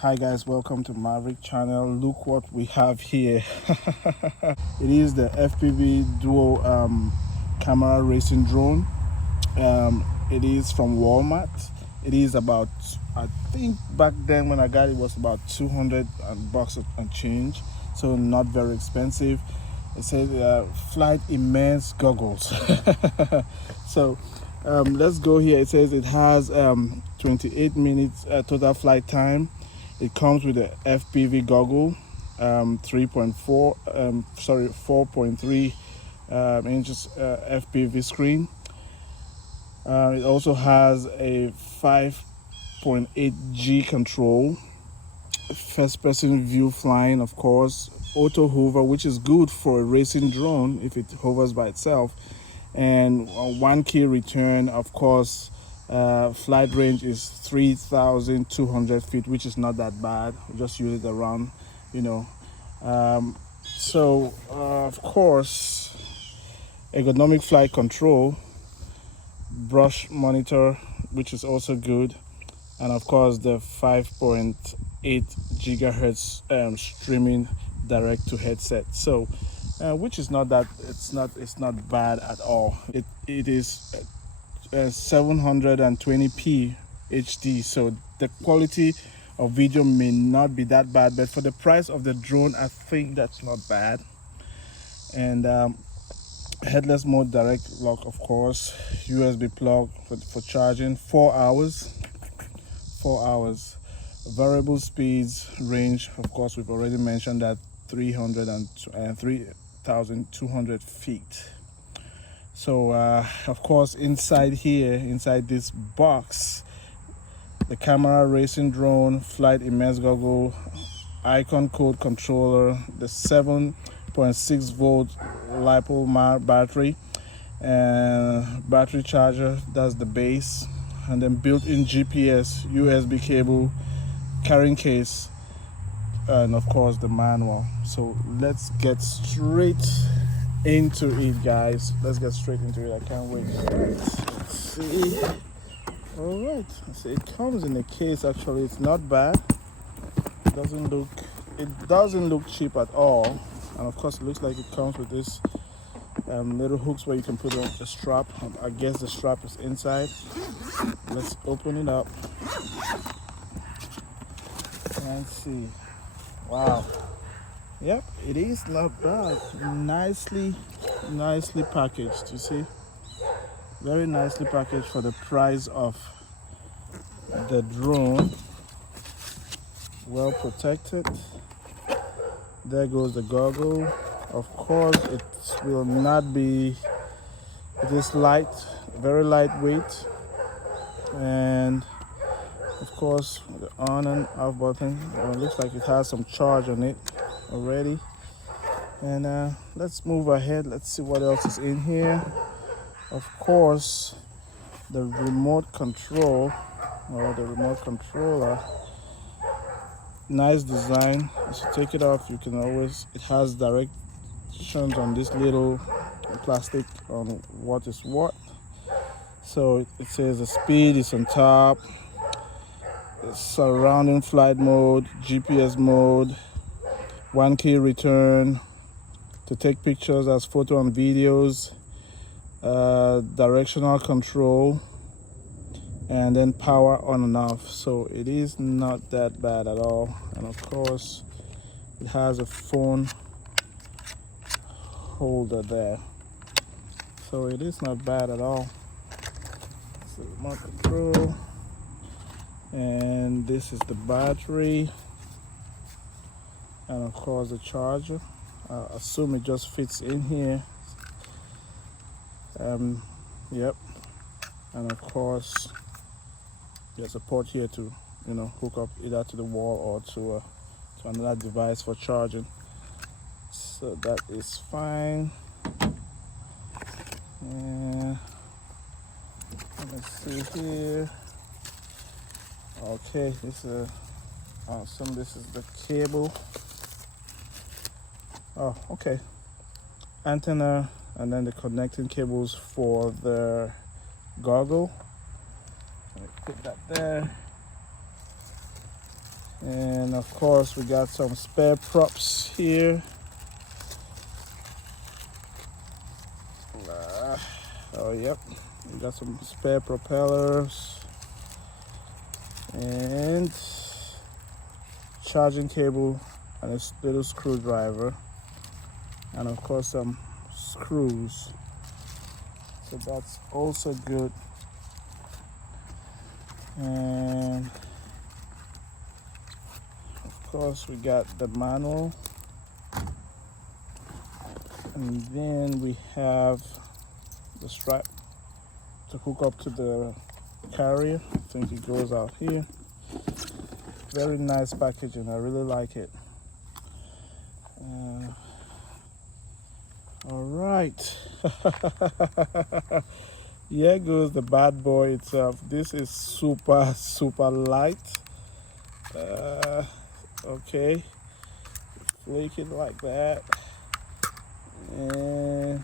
Hi guys, welcome to Maverick channel. Look what we have here. It is the FPV Duo camera racing drone. It is from Walmart. It is about, I think back then when I got it was about 200 bucks and change, so not very expensive. It says flight immense goggles. So let's go here. It says it has 28 minutes total flight time. It comes with a FPV goggle, 4.3 inches FPV screen. It also has a 5.8G control, first person view flying, of course, auto hover, which is good for a racing drone if it hovers by itself, and 1 key return, of course. Flight range is 3,200 feet, which is not that bad. Just use it around, of course, ergonomic flight control, brush monitor, which is also good, and of course the 5.8 gigahertz streaming direct to headset. So which is not that, it's not bad at all. It is 720p HD, so the quality of video may not be that bad, but for the price of the drone, I think that's not bad. And headless mode, direct lock, of course, USB plug for charging, 4 hours. Variable speeds, range, of course, we've already mentioned that, 3,200 feet. So of course, inside this box, the camera racing drone, flight immerse goggle, icon code controller, the 7.6 volt LiPo battery, and battery charger, that's the base, and then built-in GPS, USB cable, carrying case, and of course the manual. So let's get straight into it, guys. Let's get straight into it. I can't wait. Let's see. All right, so it comes in a case. Actually, it's not bad. It doesn't look cheap at all, and of course it looks like it comes with this little hooks where you can put on the strap. I guess the strap is inside. Let's open it up and see. Wow. Yep, it is not bad. Nicely packaged, you see? Very nicely packaged for the price of the drone. Well protected. There goes the goggle. Of course, it will not be, it is light, very lightweight. And of course, the on and off button. It looks like it has some charge on it already. And let's move ahead. Let's see what else is in here. Of course, the remote control, or the remote controller. Nice design. As you take it off, you can always, it has directions on this little plastic on what is what. So it says the speed is on top, surrounding flight mode, GPS mode, 1 key return to take pictures as photo and videos, directional control, and then power on and off. So it is not that bad at all. And of course, it has a phone holder there, so it is not bad at all. So remote control, and this is the battery, and of course the charger. I assume it just fits in here. Yep. And of course there's a port here to hook up either to the wall or to another device for charging. So that is fine. And let's see here. Okay, this is awesome. This is the cable. Oh, okay. Antenna, and then the connecting cables for the goggle. Let me put that there. And of course we got some spare props here. Oh yep, we got some spare propellers and charging cable and a little screwdriver, and of course some screws, so that's also good. And of course we got the manual, and then we have the strap to hook up to the carrier. I think it goes out here. Very nice packaging, I really like it. All right. Here goes the bad boy itself. This is super light. Okay, flick it like that, and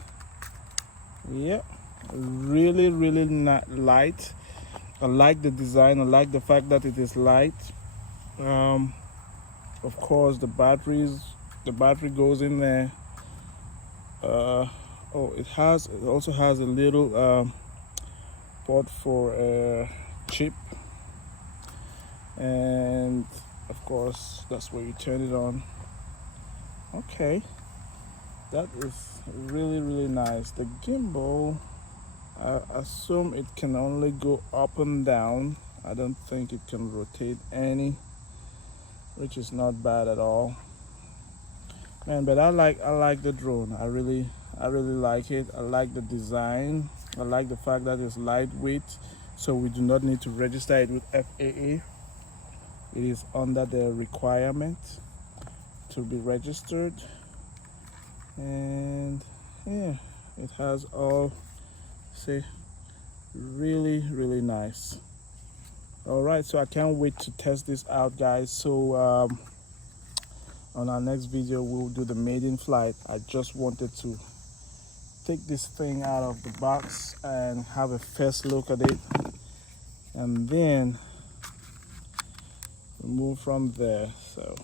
yeah, really not light. I like the design, I like the fact that it is light. Of course the battery goes in there. Oh, it also has a little port for a chip, and of course that's where you turn it on. Okay, that is really nice. The gimbal, I assume it can only go up and down. I don't think it can rotate any, which is not bad at all, man. But I like the drone. I really like it. I like the design. I like the fact that it's lightweight, so we do not need to register it with FAA. It is under the requirement to be registered, and yeah, it has all, say, really nice. All right, so I can't wait to test this out, guys. So on our next video we'll do the maiden flight. I just wanted to take this thing out of the box and have a first look at it, and then we move from there. So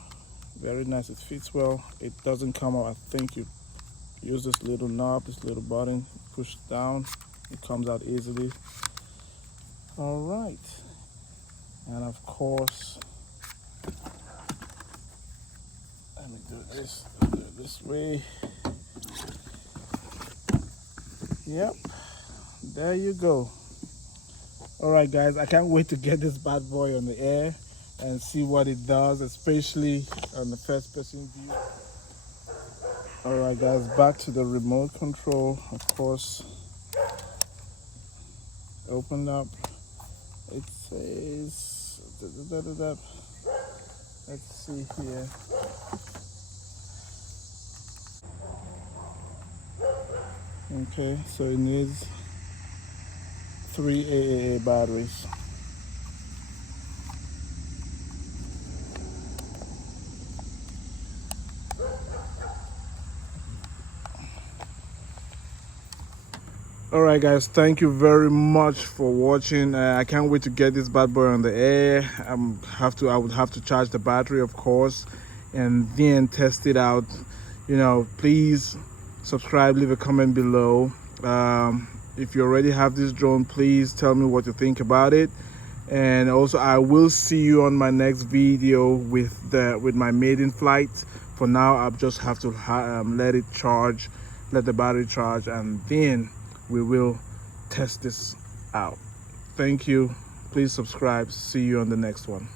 very nice, it fits well, it doesn't come out. I think you use this little knob, this little button, push down, it comes out easily. All right, and of course, let me do this way. Yep, there you go. All right, guys, I can't wait to get this bad boy on the air and see what it does, especially on the first person view. All right, guys, back to the remote control. Of course, open up. It says, let's see here. Okay, so it needs 3 AAA batteries. All right, guys, thank you very much for watching. I can't wait to get this bad boy on the air. I would have to charge the battery, of course, and then test it out. You know, please subscribe, leave a comment below. If you already have this drone, please tell me what you think about it. And also, I will see you on my next video with my maiden flight. For now, I just have to let the battery charge, and then we will test this out. Thank you. Please subscribe. See you on the next one.